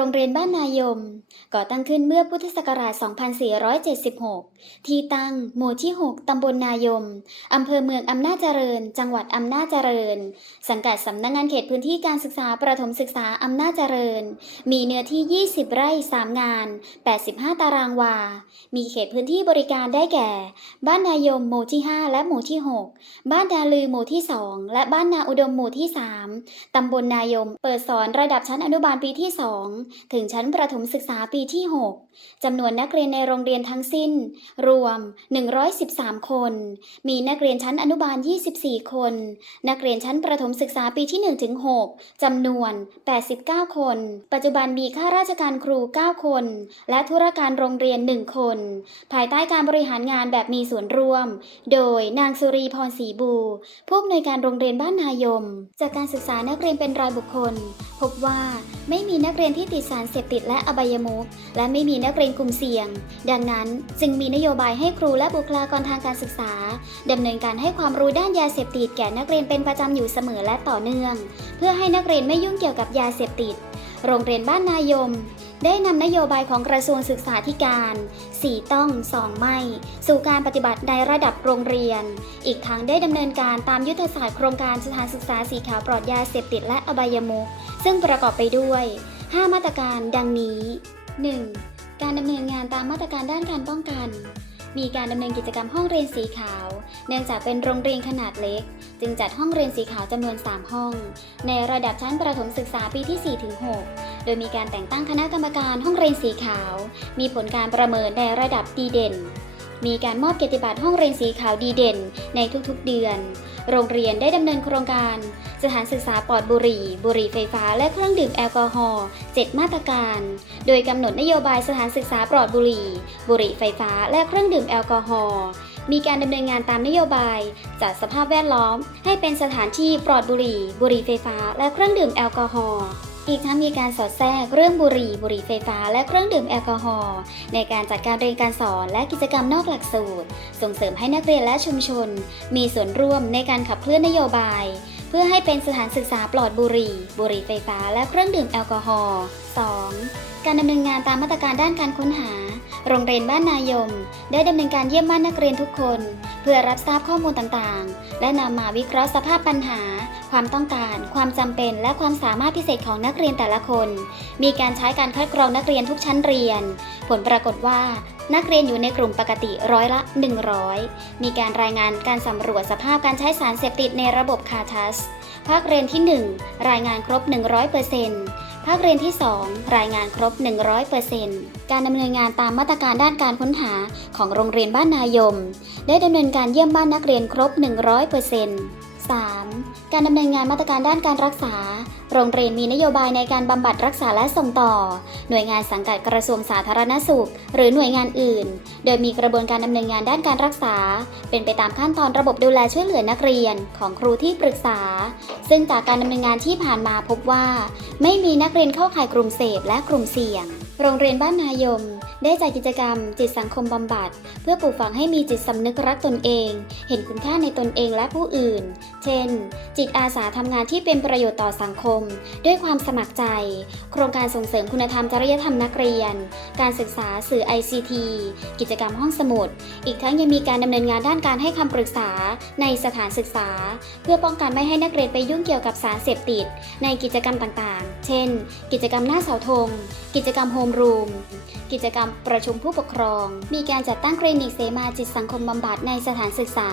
รงเรียนบ้านนายม ก่อตั้งขึ้นเมื่อพุทธศักราช 2476 ที่ตั้ง หมู่ที่ 6 ตำบลนายม อำเภอเมืองอำนาจเจริญ จังหวัดอำนาจเจริญ สังกัดสำนักงานเขตพื้นที่การศึกษาประถมศึกษาอำนาจเจริญ มีเนื้อที่ 20 ไร่ 3 งาน 85 ตารางวา มีเขตพื้นที่บริการได้แก่ บ้านนายมหมู่ที่ 5 และหมู่ที่ 6 บ้านนาลือหมู่ที่ 2 และบ้านนาอุดมหมู่ที่ 3 ตำบลนายม เปิดสอนระดับชั้นอนุบาลปีที่ 2ถึงชั้นประถมศึกษาปีที่ 6จำนวนนักเรียนในโรงเรียนทั้งสิ้น รวม 113 คน มีนักเรียนชั้นอนุบาล 24 คน นักเรียนชั้นประถมศึกษาปีที่1ถึง6จำนวน 89 คน ปัจจุบันมีข้าราชการครู 9 คน และธุรการโรงเรียน 1 คน ภายใต้การบริหารงานแบบมีส่วนร่วม โดยนางสุรีพรศรีบู ผู้อำนวยการโรงเรียนบ้านนายม จากการศึกษานักเรียนเป็นรายบุคคล พบว่าไม่มีนักเรียนที่ติดสารเสพติดและอบายมุขและไม่มีนักเรียนกลุ่มเสี่ยง ดังนั้นจึงมีนโยบายให้ครูและบุคลากรทางการศึกษาดำเนินการให้ความรู้ด้านยาเสพติดแก่นักเรียนเป็นประจำอยู่เสมอและต่อเนื่อง เพื่อให้นักเรียนไม่ยุ่งเกี่ยวกับยาเสพติด โรงเรียนบ้านนายม ได้นำนโยบายของกระทรวงศึกษาธิการ 4 ต้อง 2 ไม่ สู่การปฏิบัติในระดับโรงเรียน อีกทั้งได้ดำเนินการตามยุทธศาสตร์โครงการสถานศึกษาสีขาวปลอดยาเสพติดและอบายมุขซึ่งประกอบไปด้วย 5 มาตรการดังนี้ 1. การดำเนินงานตามมาตรการด้านการป้องกัน มีการดำเนินกิจกรรมห้องเรียนสีขาว เนื่องจากเป็นโรงเรียนขนาดเล็ก จึงจัดห้องเรียนสีขาวจำนวน 3 ห้อง ในระดับชั้นประถมศึกษาปีที่ 4 ถึง 6 โดยมีการแต่งตั้งคณะกรรมการห้องเรียนสีขาว มีผลการประเมินในระดับดีเด่น มีการมอบเกียรติบัตรห้องเรียนสีขาวดีเด่น ในทุกๆเดือน โรงเรียนได้ดำเนินโครงการ สถานศึกษาปลอดบุหรี่ บุหรี่ไฟฟ้า และเครื่องดื่มแอลกอฮอล์ 7 มาตรการ โดยกำหนดนโยบายสถานศึกษาปลอดบุหรี่ บุหรี่ไฟฟ้า และเครื่องดื่มแอลกอฮอล์ มีการดำเนินงานตามนโยบาย จัดสภาพแวดล้อม ให้เป็นสถานที่ปลอดบุหรี่ บุหรี่ไฟฟ้า และเครื่องดื่มแอลกอฮอล์อีกทั้งมีการสอดแทรกเรื่องบุหรี่ บุหรี่ไฟฟ้า และเครื่องดื่มแอลกอฮอล์ในการจัดการเรียนการสอนและกิจกรรมนอกหลักสูตร ส่งเสริมให้นักเรียนและชุมชน มีส่วนร่วมในการขับเคลื่อนนโยบาย เพื่อให้เป็นสถานศึกษาปลอดบุหรี่ บุหรี่ไฟฟ้า และเครื่องดื่มแอลกอฮอล์ 2. การดำเนินงานตามมาตรการด้านการค้นหา โรงเรียนบ้านนายม ได้ดำเนินการเยี่ยมบ้านนักเรียนทุกคน เพื่อรับทราบข้อมูลต่างๆ และนำมาวิเคราะห์สภาพปัญหา ความต้องการ ความจำเป็น และความสามารถพิเศษของนักเรียนแต่ละคน มีการใช้การคัดกรองนักเรียนทุกชั้นเรียน ผลปรากฏว่านักเรียนอยู่ในกลุ่มปกติร้อยละ 100 มีการรายงานการสำรวจสภาพการใช้สารเสพติดในระบบคาทัส ภาคเรียนที่ 1 รายงานครบ 100% ภาคเรียนที่ 2 รายงานครบ 100%การดำเนินงานตามมาตรการด้านการค้นหาของโรงเรียนบ้านนายม ได้ดำเนินการเยี่ยมบ้านนักเรียนครบ 100% 3. การดำเนินงานมาตรการด้านการรักษา โรงเรียนมีนโยบายในการบำบัดรักษาและส่งต่อ หน่วยงานสังกัดกระทรวงสาธารณสุข หรือหน่วยงานอื่น โดยมีกระบวนการดำเนินงานด้านการรักษา เป็นไปตามขั้นตอนระบบดูแลช่วยเหลือนักเรียนของครูที่ปรึกษา ซึ่งจากการดำเนินงานที่ผ่านมาพบว่า ไม่มีนักเรียนเข้าข่ายกลุ่มเสพและกลุ่มเสี่ยง โรงเรียนบ้านนายม ได้จัดกิจกรรม จิตสังคมบำบัด เพื่อปลูกฝังให้มีจิตสำนึกรักตนเอง เห็นคุณค่าในตนเองและผู้อื่น เช่น จิตอาสาทำงานที่เป็นประโยชน์ต่อสังคม ด้วยความสมัครใจ โครงการส่งเสริมคุณธรรมจริยธรรมนักเรียน การศึกษาสื่อ ICT กิจกรรมห้องสมุด อีกทั้งยังมีการดำเนินงานด้านการให้คำปรึกษาในสถานศึกษา เพื่อป้องกันไม่ให้นักเรียนไปยุ่งเกี่ยวกับสารเสพติด ในกิจกรรมต่างๆ เช่น กิจกรรมหน้าเสาธง กิจกรรมโฮมรูม กิจกรรมประชุมผู้ปกครอง มีการจัดตั้งคลินิกเสมาจิตสังคมบำบัดในสถานศึกษา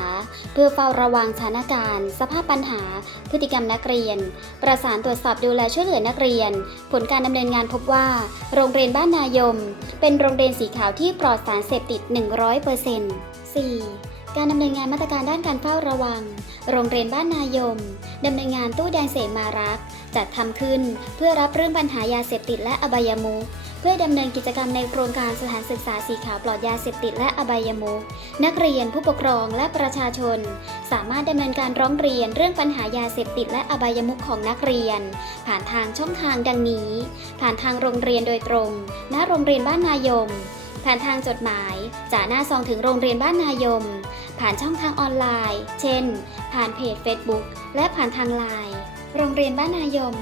เพื่อเฝ้าระวังสถานการณ์ สภาพปัญหา พฤติกรรมนักเรียน ประสานตรวจสอบดูแลช่วยเหลือนักเรียน ผลการดำเนินงานพบว่า โรงเรียนบ้านนายม เป็นโรงเรียนสีขาวที่ปลอดสารเสพติด 100% 4. การดำเนินงานมาตรการด้านการเฝ้าระวัง โรงเรียนบ้านนายม ดำเนินงานตู้แดงเสมารัก จัดทำขึ้นเพื่อรับเรื่องปัญหายาเสพติดและอบายมุข เพื่อดำเนินกิจกรรมในโครงการสถานศึกษาสีขาวปลอดยาเสพติดและอบายมุขนักเรียนผู้ปกครองและประชาชน สามารถดำเนินการร้องเรียนเรื่องปัญหายาเสพติดและอบายมุขของนักเรียน ผ่านทางช่องทางดังนี้ ผ่านทางโรงเรียนโดยตรงณโรงเรียนบ้านนายม ผ่านทางจดหมายจากหน้าซองถึงโรงเรียนบ้านนายม ผ่านช่องทางออนไลน์ เช่น ผ่านเพจ Facebook และผ่านทางไลน์โรงเรียนบ้านนายม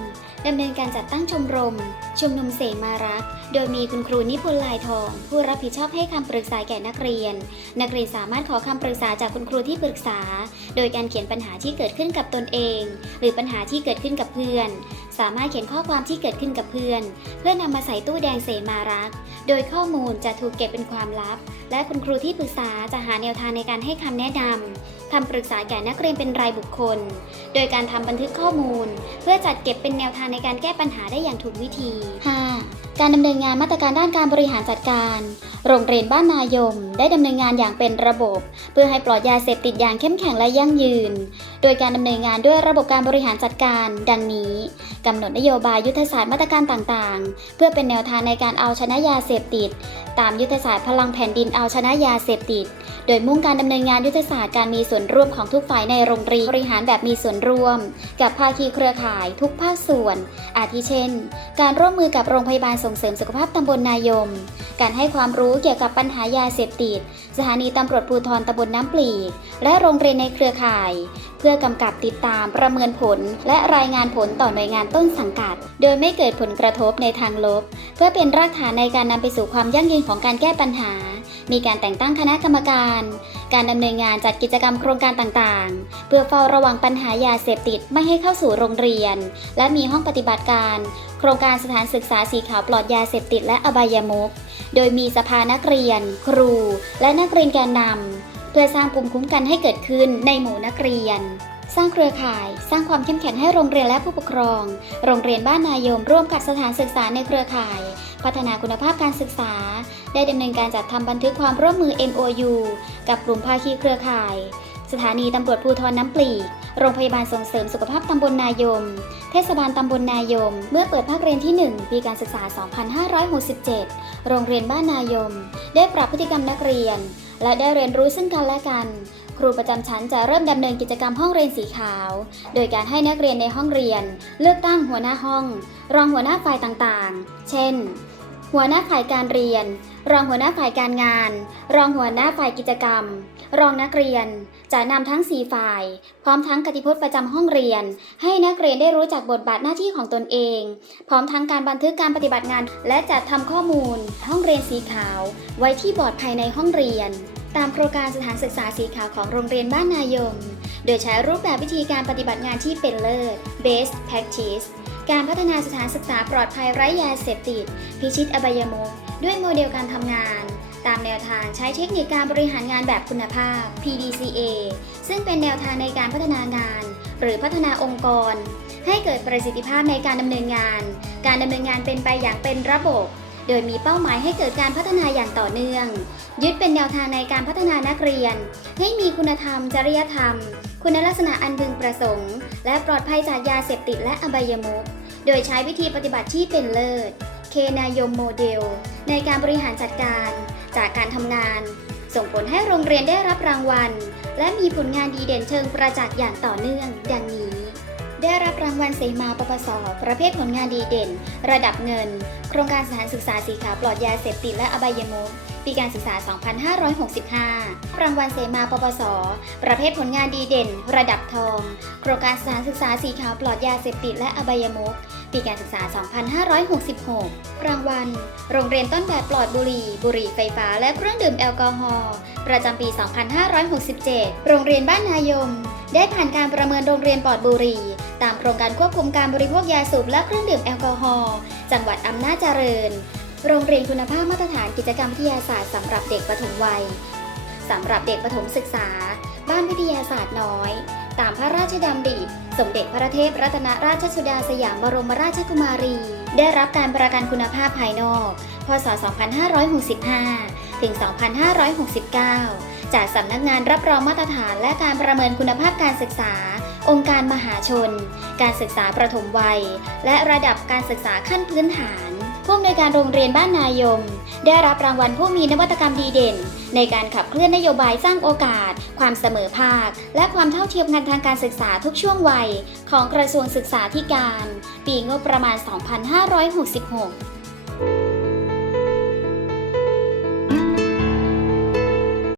ดำเนินการจัดตั้งชมรม ชุมนุมเสมารัก โดยมีคุณครูนิพนธ์ลายทอง ผู้รับผิดชอบให้คำปรึกษาแก่นักเรียน นักเรียนสามารถขอคำปรึกษาจากคุณครูที่ปรึกษา โดยการเขียนปัญหาที่เกิดขึ้นกับตนเอง หรือปัญหาที่เกิดขึ้นกับเพื่อน สามารถเขียนข้อความที่เกิดขึ้นกับเพื่อน เพื่อนำมาใส่ตู้แดงเสมารัก โดยข้อมูลจะถูกเก็บเป็นความลับ และคุณครูที่ปรึกษาจะหาแนวทางในการให้คำแนะนำคำปรึกษาแก่นักเรียนเป็นรายบุคคล โดยการทำบันทึกข้อมูล เพื่อจัดเก็บเป็นแนวทางในการแก้ปัญหาได้อย่างถูกวิธี 5. การดำเนินงานมาตรการด้านการบริหารจัดการ โรงเรียนบ้านนายม ได้ดำเนินงานอย่างเป็นระบบ เพื่อให้ปลอดยาเสพติดอย่างเข้มแข็งและยั่งยืน โดยการดำเนินงานด้วยระบบการบริหารจัดการ ดังนี้กำหนดนโยบายยุทธศาสตร์มาตรการต่างๆ เพื่อเป็นแนวทางในการเอาชนะยาเสพติด ตามยุทธศาสตร์พลังแผ่นดินเอาชนะยาเสพติด โดยมุ่งการดำเนินงานยุทธศาสตร์การมีส่วนร่วมของทุกฝ่ายในโรงเรียนบริหารแบบมีส่วนร่วม กับภาคีเครือข่ายทุกภาคส่วน อาทิเช่น การร่วมมือกับโรงพยาบาลส่งเสริมสุขภาพตำบลนายม การให้ความรู้เกี่ยวกับปัญหายาเสพติด สถานีตำรวจภูธรตำบลน้ำปลีก และโรงเรียนในเครือข่าย พื่อกำกับติดตามประเมินผล และรายงานผลต่อหน่วยงานต้นสังกัด โดยไม่เกิดผลกระทบในทางลบ เพื่อเป็นรากฐานในการนำไปสู่ความยั่งยืนของการแก้ปัญหา มีการแต่งตั้งคณะกรรมการ การดำเนินงานจัดกิจกรรมโครงการต่างๆ เพื่อเฝ้าระวังปัญหายาเสพติดไม่ให้เข้าสู่โรงเรียน และมีห้องปฏิบัติการ โครงการสถานศึกษาสีขาวปลอดยาเสพติดและอบายมุขโดยมีสภานักเรียน ครู และนักเรียนแกนนำ พื่อสร้างภูมิคุ้มกันให้เกิดขึ้นในหมู่นักเรียน สร้างเครือข่าย สร้างความเข้มแข็งให้โรงเรียนและผู้ปกครอง โรงเรียนบ้านนายมร่วมกับสถานศึกษาในเครือข่าย พัฒนาคุณภาพการศึกษา ได้ดำเนินการจัดทำบันทึกความร่วมมือ MOU กับกลุ่มภาคีเครือข่าย สถานีตำรวจภูธรน้ำปลีกโรงพยาบาลส่งเสริมสุขภาพตำบลนายม เทศบาลตำบลนายม เมื่อเปิดภาคเรียนที่ 1 ปีการศึกษา 2567 โรงเรียนบ้านนายม ได้ปรับพฤติกรรมนักเรียน และได้เรียนรู้ซึ่งกันและกัน ครูประจำชั้นจะเริ่มดำเนินกิจกรรมห้องเรียนสีขาว โดยการให้นักเรียนในห้องเรียน เลือกตั้งหัวหน้าห้อง รองหัวหน้าฝ่ายต่างๆ เช่น หัวหน้าฝ่ายการเรียน รองหัวหน้าฝ่ายการงาน รองหัวหน้าฝ่ายกิจกรรม รองนักเรียน จะนำทั้ง 4 ฝ่าย พร้อมทั้งกติพจน์ประจำห้องเรียน ให้นักเรียนได้รู้จักบทบาทหน้าที่ของตนเอง พร้อมทั้งการบันทึกการปฏิบัติงาน และจัดทำข้อมูล ห้องเรียนสีขาว ไว้ที่บอร์ดภายในห้องเรียน ตามโครงการสถานศึกษาสีขาวของโรงเรียนบ้านนายม โดยใช้รูปแบบวิธีการปฏิบัติงานที่เป็นเลิศ best practice การพัฒนาสถานศึกษาปลอดภัยไร้ยาเสพติด พิชิตอบายมุขด้วยโมเดลการทำงาน ตามแนวทางใช้เทคนิคการบริหารงานแบบคุณภาพ PDCA ซึ่งเป็นแนวทางในการพัฒนางาน หรือพัฒนาองค์กร ให้เกิดประสิทธิภาพในการดำเนินงาน การดำเนินงานเป็นไปอย่างเป็นระบบ โดยมีเป้าหมายให้เกิดการพัฒนาอย่างต่อเนื่อง ยึดเป็นแนวทางในการพัฒนานักเรียน ให้มีคุณธรรม จริยธรรม คุณลักษณะอันพึงประสงค์ และปลอดภัยจากยาเสพติดและอบายมุข โดยใช้วิธีปฏิบัติที่เป็นเลิศ เคนายมโมเดล ในการบริหารจัดการ จากการทำงาน ส่งผลให้โรงเรียนได้รับรางวัล และมีผลงานดีเด่นเชิงประจักษ์อย่างต่อเนื่อง ดังนี้ ได้รับรางวัลเสมาปปส ประเภทผลงานดีเด่น ระดับเงิน โครงการสถานศึกษาสีขาวปลอดยาเสพติดและอบายมุข ปีการศึกษา 2565 รางวัลเสมาปปส ประเภทผลงานดีเด่น ระดับทอง โครงการสถานศึกษาสีขาวปลอดยาเสพติดและอบายมุขปีการศึกษา 2566 รางวัล โรงเรียนต้นแบบปลอดบุหรี่ บุหรี่ไฟฟ้า และเครื่องดื่มแอลกอฮอล์ ประจำปี 2567 โรงเรียนบ้านนายม ได้ผ่านการประเมินโรงเรียนปลอดบุหรี่ ตามโครงการควบคุมการบริโภคยาสูบและเครื่องดื่มแอลกอฮอล์ จังหวัดอำนาจเจริญ โรงเรียนคุณภาพมาตรฐานกิจกรรมวิทยาศาสตร์สำหรับเด็กปฐมวัยสำหรับเด็กปฐมศึกษา บ้านวิทยาศาสตร์น้อย ตามพระราชดำริสมเด็จพระเทพรัตนราชสุดาสยามบรมราชกุมารี ได้รับการประกันคุณภาพภายนอก พศ 2565 ถึง 2569 จากสำนักงานรับรองมาตรฐานและการประเมินคุณภาพการศึกษา องค์การมหาชน การศึกษาประถมวัย และระดับการศึกษาขั้นพื้นฐาน ผู้อำนวยการโรงเรียนบ้านนายม ได้รับรางวัลผู้มีนวัตกรรมดีเด่น ในการขับเคลื่อนนโยบายสร้างโอกาส ความเสมอภาค และความเท่าเทียมกันทางการศึกษาทุกช่วงวัย ของกระทรวงศึกษาธิการ ปีงบประมาณ 2566